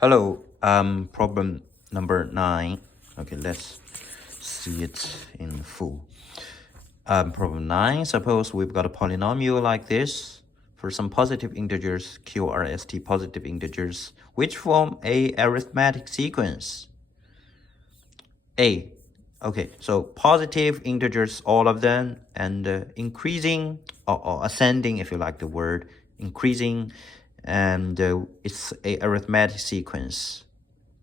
Hello, problem number 9. Okay, let's see it in full. Problem 9, suppose we've got a polynomial like this for some positive integers, QRST positive integers, which form a arithmetic sequence. A. Okay, so positive integers, all of them, and increasing or ascending, if you like the word, increasing, and it's a arithmetic sequence.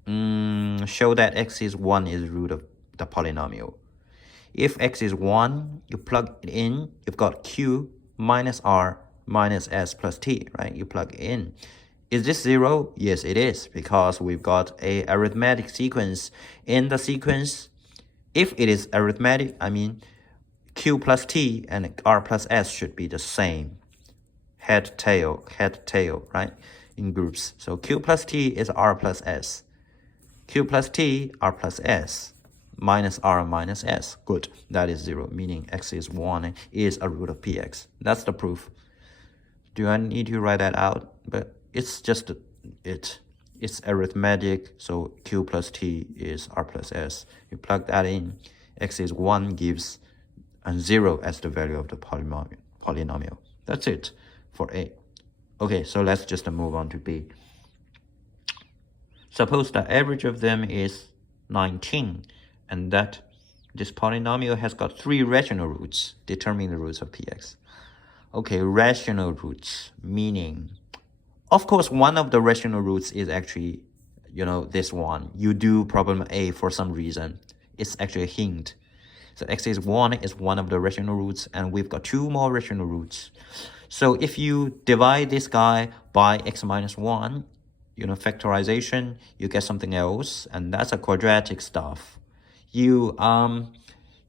Show that x is 1 is root of the polynomial. If x is 1, you plug it in, you've got q minus r minus s plus t, right? You plug in. Is this 0? Yes, it is, because we've got a arithmetic sequence. In the sequence, if it is arithmetic, I mean q plus t and r plus s should be the same. Head, tail, right? In groups. So q plus t is r plus s. Q plus t, r plus s, minus r minus s. Good. That is 0, meaning x is 1 is a root of px. That's the proof. Do I need to write that out? But it's just it. It's arithmetic, so q plus t is r plus s. You plug that in, x is 1 gives a 0 as the value of the polynomial. That's it for A. Okay, so let's just move on to B. Suppose the average of them is 19, and that this polynomial has got 3 rational roots. Determine the roots of px. Okay, rational roots, meaning, of course, one of the rational roots is actually, this one. You do problem A for some reason. It's actually a hint. So x is 1 is one of the rational roots, and we've got 2 more rational roots. So if you divide this guy by x minus 1, factorization, you get something else, and that's a quadratic stuff. You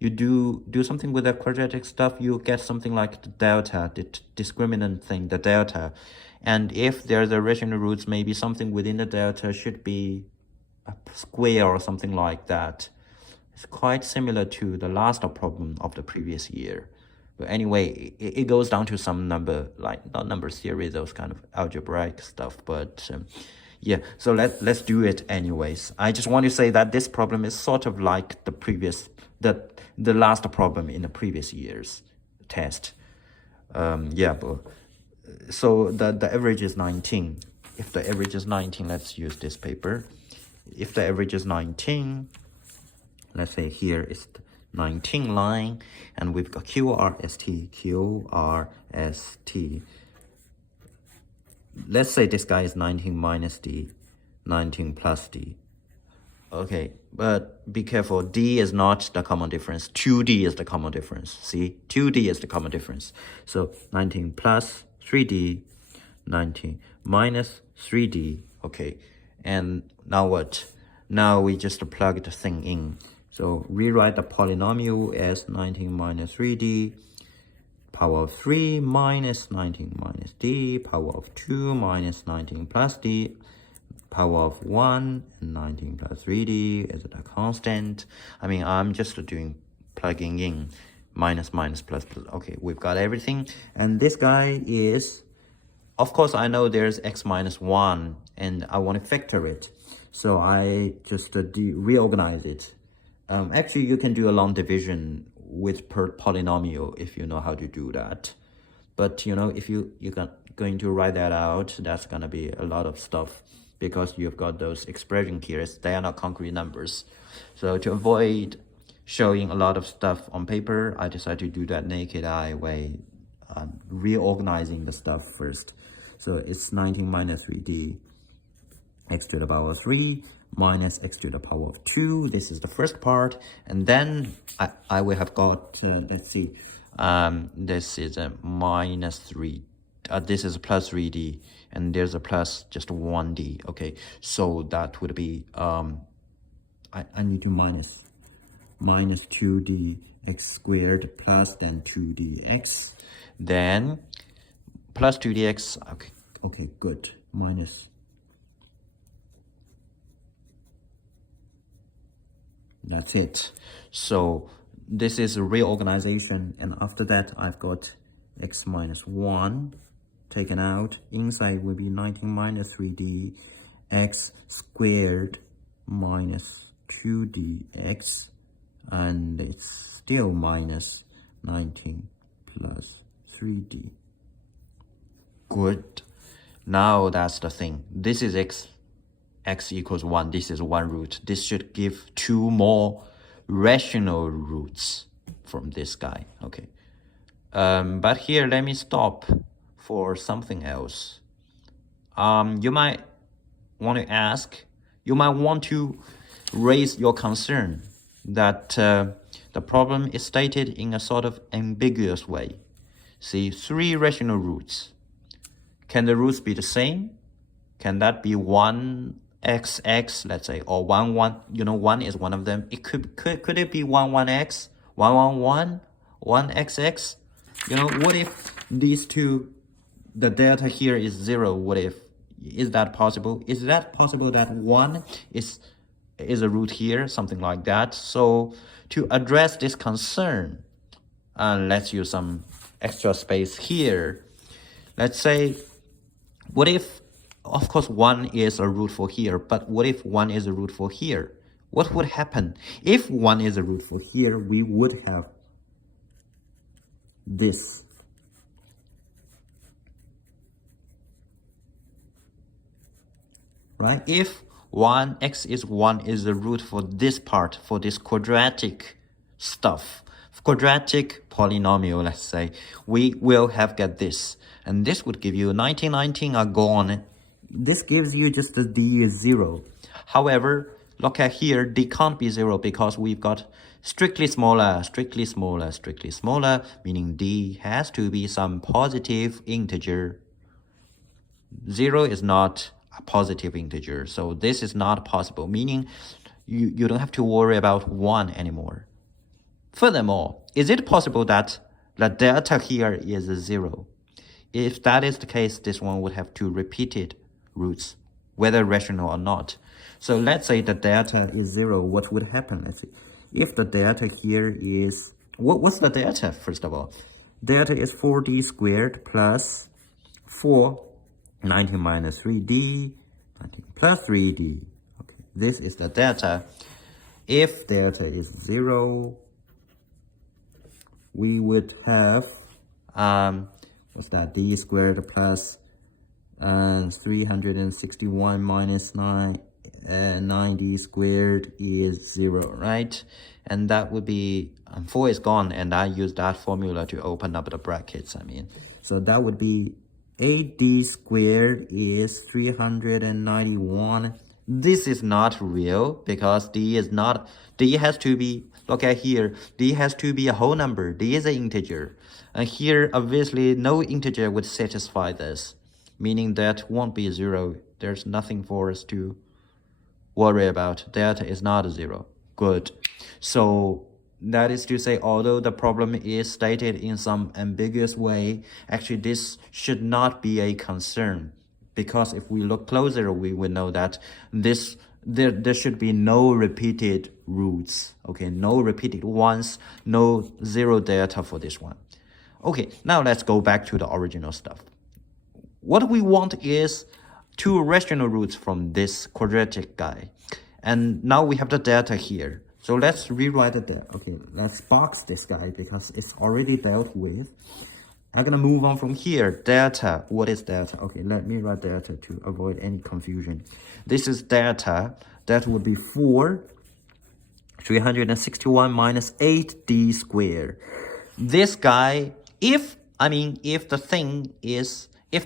do something with that quadratic stuff, you get something like the delta, the discriminant thing, the delta. And if there's a rational roots, maybe something within the delta should be a square or something like that. It's quite similar to the last problem of the previous year. But anyway, it goes down to some number, like not number theory, those kind of algebraic stuff. But yeah, so let's do it anyways. I just want to say that this problem is sort of like the last problem in the previous year's test. Yeah, but so the average is 19. If the average is 19, let's use this paper. If the average is 19, let's say here is 19 line, and we've got QRST. Let's say this guy is 19 minus D, 19 plus D. Okay, but be careful. D is not the common difference. 2D is the common difference. See, 2D is the common difference. So 19 plus 3D, 19 minus 3D. Okay, and now what? Now we just plug the thing in. So rewrite the polynomial as 19 minus 3D, power of 3 minus 19 minus D, power of 2 minus 19 plus D, power of 1 and 19 plus 3D. Is it a constant? I mean, I'm just doing plugging in minus minus plus plus. Okay, we've got everything. And this guy is, of course, I know there's x minus 1 and I want to factor it. So I just reorganize it. Actually, you can do a long division with per polynomial if you know how to do that. But, if you're going to write that out, that's going to be a lot of stuff because you've got those expressions here. They are not concrete numbers. So to avoid showing a lot of stuff on paper, I decided to do that naked eye way, reorganizing the stuff first. So it's 19 minus 3D, x to the power of 3 minus x to the power of 2. This is the first part. And then I will have got, let's see, this is a minus 3. This is a plus 3D. And there's a plus just 1D. Okay, so that would be, I need to minus 2D x squared plus then 2dx. Then plus 2dx. Okay, good. Minus. That's it. So this is a reorganization, and after that I've got x minus 1 taken out. Inside will be 19 minus 3D, x squared minus 2dx, and it's still minus 19 plus 3d. Good. Now that's the thing. This is x equals 1. This is one root. This should give two more rational roots from this guy. Okay. But here, let me stop for something else. You might want to ask, you might want to raise your concern that the problem is stated in a sort of ambiguous way. See, three rational roots. Can the roots be the same? Can that be 1xx, let's say, or 1, 1, 1 is one of them. It could it be 1, 1x, 1, 1, 1, 1xx? What if these two, the delta here is 0? What if? Is that possible? Is that possible that 1 is a root here, something like that? So to address this concern, let's use some extra space here. Let's say, what if, of course, 1 is a root for here, but what if 1 is a root for here? What would happen? If 1 is a root for here, we would have this. Right? If x is 1 is a root for this part, for this quadratic stuff, quadratic polynomial, let's say, we will get this. And this would give you 19 are gone. This gives you just the d is 0. However, look at here, d can't be 0 because we've got strictly smaller, meaning d has to be some positive integer. 0 is not a positive integer, so this is not possible, meaning you don't have to worry about 1 anymore. Furthermore, is it possible that the delta here is 0? If that is the case, this one would have two repeated roots, whether rational or not. So let's say the delta is 0. What would happen? Let's see. If the delta here is, what's the delta, first of all? Delta is 4d squared plus 4, 19 minus 3d, 19 plus 3d. Okay, this is the delta. If delta is 0, we would have, what's that, d squared plus 361 minus 9d squared is 0, right? And that would be, 4 is gone, and I use that formula to open up the brackets, So that would be 8d squared is 391. This is not real because d has to be, look at here, d has to be a whole number. D is an integer. And here, obviously, no integer would satisfy this, meaning that won't be 0. There's nothing for us to worry about. Delta is not 0. Good. So that is to say, although the problem is stated in some ambiguous way, actually this should not be a concern, because if we look closer, we will know that there should be no repeated roots. Okay, no repeated ones, no 0 delta for this one. Okay, now let's go back to the original stuff. What we want is two rational roots from this quadratic guy. And now we have the delta here. So let's rewrite it there. Okay, let's box this guy because it's already dealt with. I'm gonna move on from here. Delta, what is delta? Okay, let me write delta to avoid any confusion. This is delta. That would be 361 minus 8d squared. This guy, if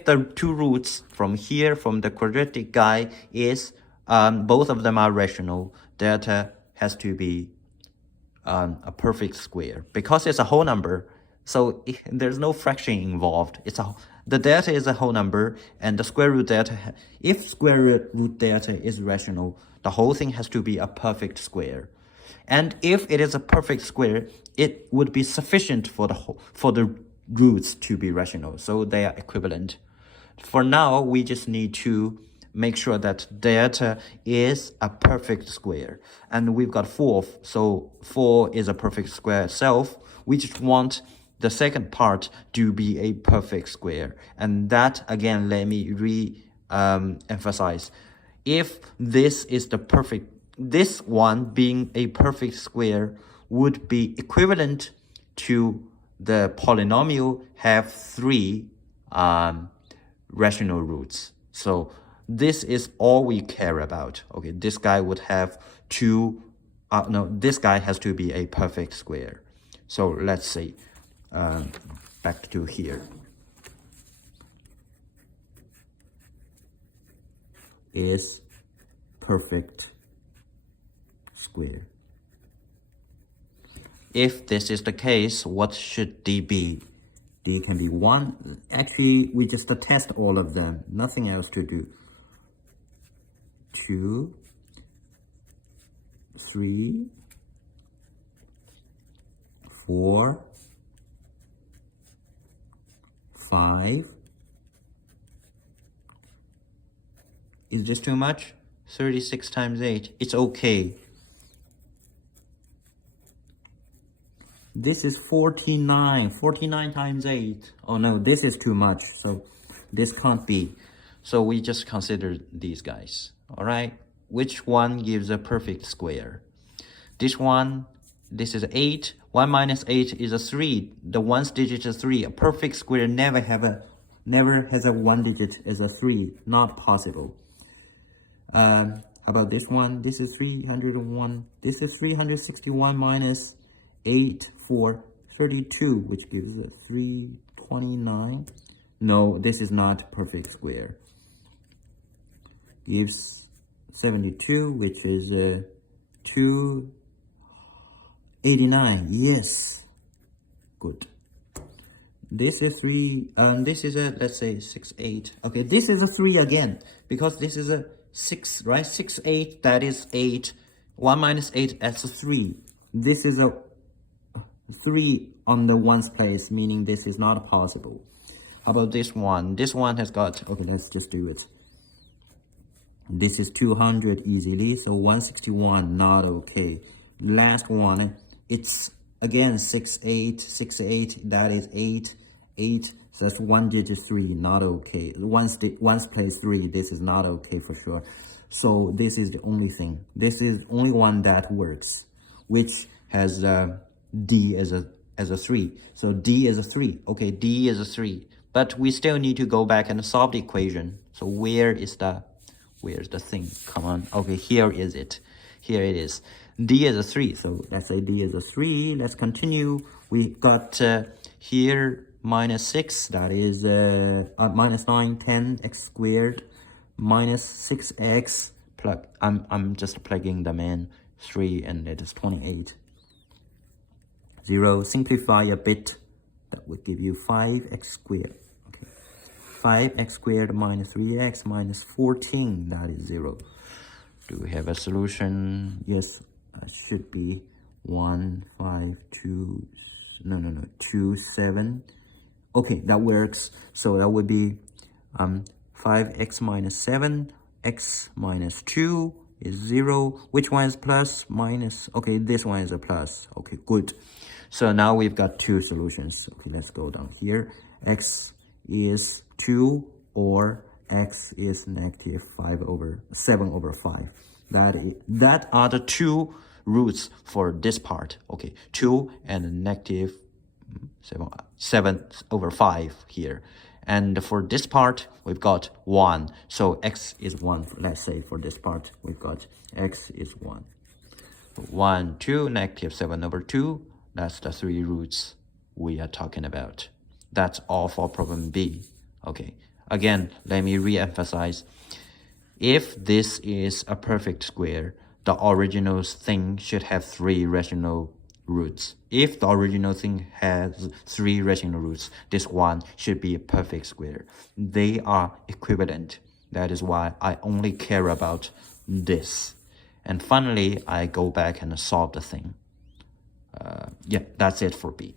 the two roots from here, from the quadratic guy is, both of them are rational, delta has to be a perfect square. Because it's a whole number, so there's no fraction involved. The delta is a whole number, and the square root delta, if square root delta is rational, the whole thing has to be a perfect square. And if it is a perfect square, it would be sufficient for the roots to be rational, so they are equivalent. For now, we just need to make sure that delta is a perfect square. And we've got 4, so 4 is a perfect square itself. We just want the second part to be a perfect square. And that, again, let me emphasize. if this is the perfect, this one being a perfect square would be equivalent to the polynomial have 3 rational roots. So this is all we care about. Okay, this guy would have 2, no, this guy has to be a perfect square. So let's see, back to here. Is perfect square. If this is the case, what should D be? D can be 1. Actually, we just test all of them. Nothing else to do. 2, 3, 4, 5. Is this too much? 36 times 8. It's okay. This is 49. 49 times 8. Oh no, this is too much. So this can't be. So we just consider these guys. Alright? Which one gives a perfect square? This one, this is 8. 1 minus 8 is a 3. The 1's digit is 3. A perfect square never has a 1 digit as a 3. Not possible. How about this one? This is 301. This is 361 minus 8 for 32, which gives a 329. No, this is not perfect square. Gives 72, which is 289. Yes. Good. This is 3, this is a, let's say 6, 8. Okay, this is a 3 again, because this is a 6, right? 6, 8, that is 8. 1 minus 8, that's a 3. This is a 3 on the 1's place, meaning this is not possible. How about this one? This one has got, okay, let's just do it. This is 200 easily, so 161, not okay. Last one, it's again 6, 8, 6, 8, that is 8, 8. So that's 1 digit 3, not okay. Once place 3, this is not okay for sure. So this is the only thing. This is only one that works, which has D as a 3. So D is a 3. Okay, D is a 3. But we still need to go back and solve the equation. So where's the thing? Come on. Okay, here is it. Here it is. D is a 3. So let's say D is a 3. Let's continue. We got here minus 6, that is minus 9, 10, x squared, minus 6x, plug, I'm just plugging them in, 3, and it is 28. 0, simplify a bit, that would give you 5x squared. Okay, 5x squared minus 3x minus 14, that is 0. Do we have a solution? Yes, it should be 1, 5, 2, no, 2, 7. Okay, that works. So that would be 5x minus 7, x minus 2 is 0. Which one is plus, minus? Okay, this one is a plus. Okay, good. So now we've got 2 solutions. Okay, let's go down here. X is 2 or x is negative 7 over 5. That are the 2 roots for this part. Okay, 2 and negative 7 over 5 here. And for this part, we've got 1. So x is 1. Let's say for this part, we've got x is 1. 1, 2, negative 7 over 2. That's the 3 roots we are talking about. That's all for problem B. Okay. Again, let me re-emphasize. If this is a perfect square, the original thing should have 3 rational roots. If the original thing has 3 rational roots, this one should be a perfect square. They are equivalent. That is why I only care about this. And finally, I go back and solve the thing. Yeah, that's it for B.